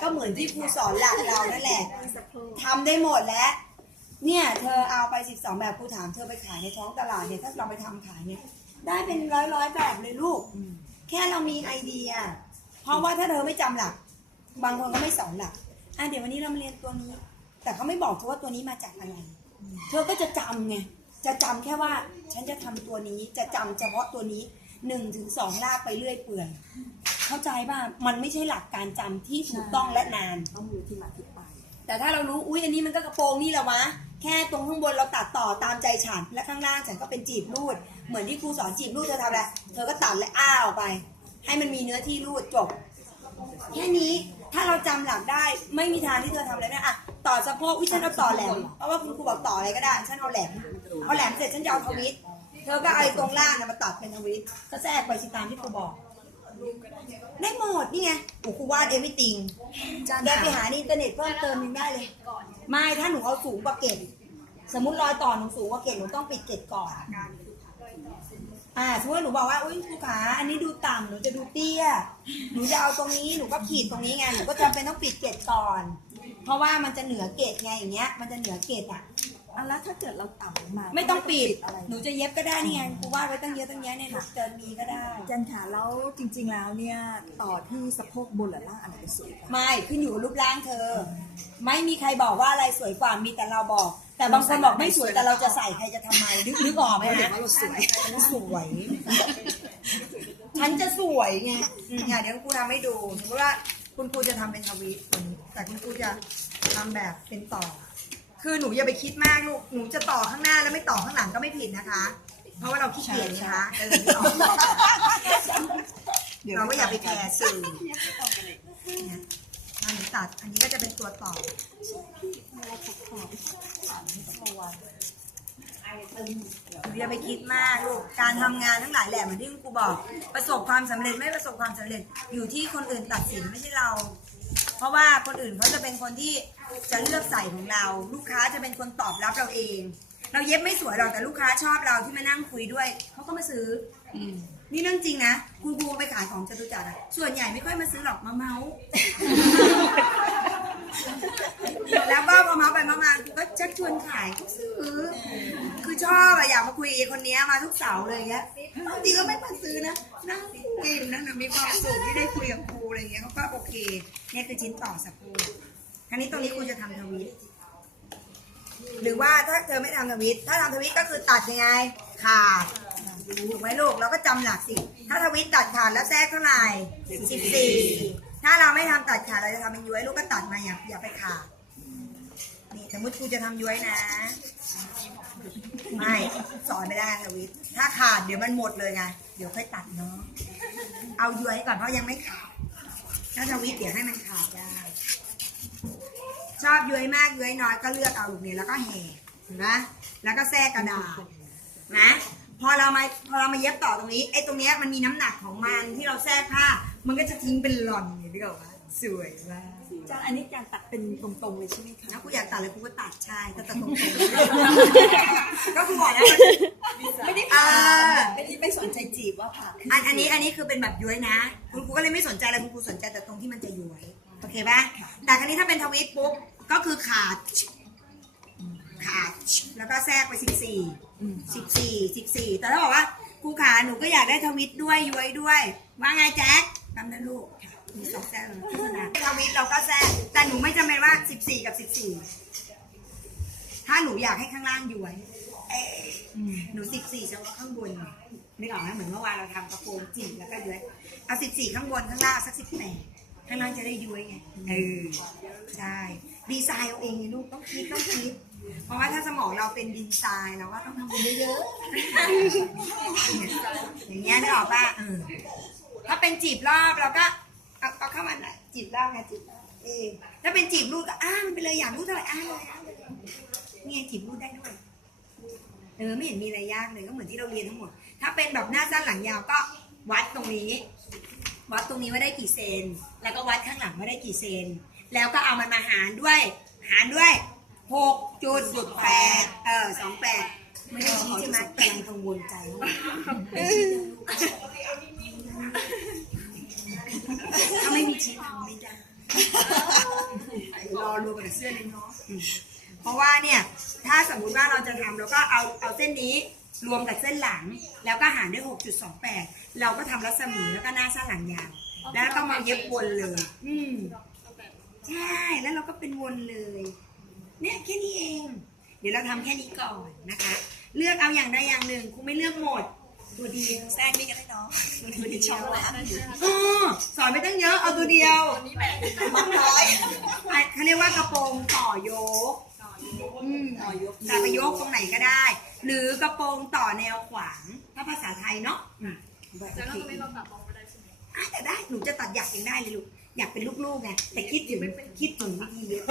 ก็เหมือนที่ครูสอนหลักเรานั่นแหละทำได้หมดแล้ว เนี่ยเธอเอาไป 12 แบบครูถามเธอไปขายในท้องตลาดเนี่ยถ้าเราไปทำขายเนี่ยได้เป็นร้อยร้อยๆแบบเลยลูก แค่เรามีไอเดีย เพราะว่าถ้าเธอไม่จำหลัก บางคนก็ไม่สอนหลักอะเดี๋ยววันนี้เรามาเรียนตัวนี้ แต่เขาไม่บอกเธอว่าตัวนี้มาจากอะไร เธอก็จะจำไง จะจำแค่ว่า ฉันจะทำตัวนี้ จะจำเฉพาะตัวนี้หนึ่งถึงสองลากไปเรื่อยเปื่อย เข้าใจป่ะมันไม่ใช่หลักการจำที่ถูกต้องและนานต้องมีที่มาที่ไป แต่ถ้าเรารู้อุ้ยอันนี้มันก็กระโปรงนี่แหละวะแค่ตรงข้างบนเราตัดต่อตามใจฉัน และข้างล่างฉันก็เป็นจีบรูด เหมือนที่ครูสอนจีบรูดเธอทำอะไรเธอก็ตัดและอ้าออกไป ให้มันมีเนื้อที่รูดจบ แค่นี้ถ้าเราจำหลักได้ไม่มีทางที่เธอทำอะไรไม่ได้อะต่อสะโพกวิฉันเอาต่อแหลมเพราะว่าคุณครูบอกต่ออะไรก็ได้ ฉันเอาแหลมเอาแหลมเสร็จฉันจะเอาทวิตเธอก็เอาไอ้ตรงล่างน่ะมาตัดเป็นทวิตก็แทรกไปสิตามที่ครูบอก ได้หมดนี่ไงโอ้ครูวาดเอวิติงแกไปหาในอินเทอร์เน็ตเพิ่มเติมยังได้เลย ไม่ถ้าหนูเอาสูงกว่าเกณฑ์สมมติรอยต่อหนูสูงกว่าเกณฑ์หนูต้องปิดเกณฑ์ก่อน อ่าสมมติว่าหนูบอกว่าอุ้ยครูขาอันนี้ดูต่ำหนูจะดูเตี้ย หนูจะเอาตรงนี้หนูก็ขีดตรงนี้ไงหนูก็จำเป็นต้องปิดเกณฑ์ก่อน เพราะว่ามันจะเหนือเกณฑ์ไงอย่างเงี้ย มันจะเหนือเกณฑ์อะ อะแล้วถ้าเกิดเราต่ำลงมาไม่ต้องปิด อะไร หนูจะเย็บก็ได้นี่ไงครูวาดไว้ตั้งเยอะตั้งแยะเนี่ยหนูจะมีก็ได้ จันขาแล้วจริง ๆ แล้วเนี่ยต่อที่สะโพกบนหรือล่างอันไหนจะสวยกว่าไม่ขึ้นอยู่กับรูปร่างเธอ ไม่มีใครบอกว่าอะไรสวยกว่ามีแต่เราบอก แต่บางคนบอกไม่สวยแต่เราจะใส่ใครจะทำไมนึกนึกออกไหมเดี๋ยฮะวว่าเราสวยฉันสวยฉันจะสวยไงอืมเนี่ยเดี๋ยวครูทำให้ดูสมมติว่าคุณครูจะทำเป็นทวีตตัวนี้แต่คุณครูจะทำแบบเป็นต่อ คือหนูอย่าไปคิดมากลูก หนูจะต่อข้างหน้าแล้วไม่ต่อข้างหลังก็ไม่ผิดนะคะ เพราะว่าเราขี้เกียจนะคะเออเราก็อย่าไปแคร์สื่อนี่ยอันนี้ตัด อันนี้ก็จะเป็นตัวต่ออย่าไปคิดมากลูก การทำงานทั้งหลายแหละเหมือนที่ครูบอก ประสบความสำเร็จไม่ประสบความสำเร็จอยู่ที่คนอื่นตัดสินไม่ใช่เรา เพราะว่าคนอื่นเขาจะเป็นคนที่ จะเลือกใส่ของเรา ลูกค้าจะเป็นคนตอบรับเราเอง เราเย็บไม่สวยหรอกแต่ลูกค้าชอบเราที่มานั่งคุยด้วยเขาก็มาซื้ออนี่เรื่องจริงนะคุณครูไปขายของจตุจักรอะส่วนใหญ่ไม่ค่อยมาซื้อหรอกมาเมาส์ แล้วก็พอเมาส์ไปเมาส์มาก็ชักชวนขายก็ซื้อ คือชอบอะอยากมาคุยกับคนเนี้ยมาทุกเสาร์เลยอย่างเงี้ยบางทีก็ไม่มาซื้อนะนั่งคุยนั่นนะมีความสุขที่ได้คุยกับครูอะไรเงี้ยเขาก็โอเคเนี่ยคือชิ้นต่อสักครู คราวนี้ตรงนี้ครูจะทำทวิต หรือว่าถ้าเธอไม่ทำทวิต ถ้าทำทวิตก็คือตัดยังไง ขาดถูกไหมลูก เราก็จำหลักสิ ถ้าทวิตตัดขาดแล้วแทรกเท่าไหร่สิบสี่ถ้าเราไม่ทำตัดขาดเราจะทำเป็นย้วยลูกก็ตัดมาอย่าอย่าไปขาด นี่สมมติครูจะทำย้วยนะ ไม่สอนไม่ได้ทวิต ถ้าขาดเดี๋ยวมันหมดเลยไง เดี๋ยวค่อยตัดเนาะ เอาย้วยก่อนเพราะยังไม่ขาด ถ้าทวิตเดี๋ยวให้มันขาดได้ ชอบย้วยมากย้วยน้อยก็เลือกเอาลูกนี้แล้วก็แห่เห็นไหมแล้วก็แทรกกระดาษนะพอเรามาพอเรามาเย็บต่อตรงนี้ไอ้ตรงเนี้ยมันมีน้ำหนักของมันที่เราแทรกผ้า มันก็จะทิ้งเป็นหล่อนอย่างนี้ดีกว่าสวยมากจานอันนี้การตัดเป็นตรงๆเลยใช่ไหมคะถ้ากูอยากตัดเลยกูก็ตัดใช่ก็ตัดตรงๆก็คือบอกแล้วมันไม่ได้อ่าไม่ได้ไม่สนใจจีบว่าผ่าขึ้อันอันนี้อันนี้คือเป็นแบบย้วยนะคุณครูก็เลยไม่สนใจอะไรคุณครูสนใจแต่ตรงที่มันจะย้วย โอเคป่ะแต่ครั้นี้ถ้าเป็นทวิตปุ๊บ ก็คือขาด ขาด แล้วก็แทรกไปสิบสี่สิบสี่สิบสี่แต่ถ้าบอกว่าครูขาหนูก็อยากได้ทวิตด้วยย้วยด้วย ว่าไงแจ๊คทำนะลูกมีสองแทรกเลยโฆษณาทวิตเราก็แทรกแต่หนูไม่จำเป็นว่าสิบสี่กับสิบสี่ถ้าหนูอยากให้ข้างล่างย้วยหนูสิบสี่เฉพาะข้างบนไม่ออกนะเหมือนเมื่อวานเราทำกระโปรงจีบแล้วก็ย้วยเอาสิบสี่ข้างบนข้างล่างสักสิบแปด ข้างล่างจะได้ย้วยไงเออใช่ดีไซน์เอาเองไงลูกต้องคิดต้องคิด เพราะว่าถ้าสมองเราเป็นดีไซน์เราก็ต้องทำบุญเยอะๆอย่างเงี้ยนึกออกป่ะเออถ้าเป็นจีบรอบเราก็เอาเอาเข้ามาหน่อยจีบรอบไงจีบรอบเออถ้าเป็นจีบรูดก็อ้างมันไปเลยอยากรูดเท่าไหร่อ้างเลยอ้างเลยนี่ไงจีบรูดได้ด้วยเออไม่เห็นมีอะไรยากเลยก็เหมือนที่เราเรียนทั้งหมด ถ้าเป็นแบบหน้าสั้นหลังยาวก็วัดตรงนี้ วัดตรงนี้ว่าได้กี่เซน แล้วก็วัดข้างหลังว่าได้กี่เซน แล้วก็เอามันมาหารด้วย หารด้วยหกจุดสุดแปดเออสองแปดไม่ได้ชี้ใช่ไหมกำลังกังวลใจว่าถ้าไม่มีชี้ทำไม่ได้รอรวมกับเสื้อเลยเนาะอืมเพราะว่าเนี่ย ถ้าสมมุติว่าเราจะทำเราก็เอาเอาเส้นนี้ รวมกับเส้นหลัง แล้วก็หารด้วย 6.28 เราก็ทำรัศมีแล้วก็หน้าสั้นหลังยาว แล้วก็มาเย็บวนเลย อืมใช่ แล้วเราก็เป็นวนเลย เนี่ยแค่นี้เอง เดี๋ยวเราทำแค่นี้ก่อนนะคะ เลือกเอาอย่างใดอย่างหนึ่งครูไม่เลือกหมดตัวเดียวแซงนี่กันได้เนาะตัวเดียวช่องละออสอนไม่ต้องเยอะเอาตัวเดียวมันน้อยอะเขาเรียกว่ากระโปรงต่อยกอืมต่อยกแต่ไปยกตรงไหนก็ได้ หรือกระโปรงต่อแนวขวางถ้าภาษาไทยเนาะอืมแล้วเราไม่มาปรับปรุงก็ได้ใช่ไหมอะแต่ได้หนูจะตัดอยากเองได้เลยลูกอยากเป็นลูกๆไงแต่คิดถึงคิดถึงวิธีเย็บ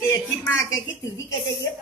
เอคิดมากแกคิดถึงที่แกจะเย็บ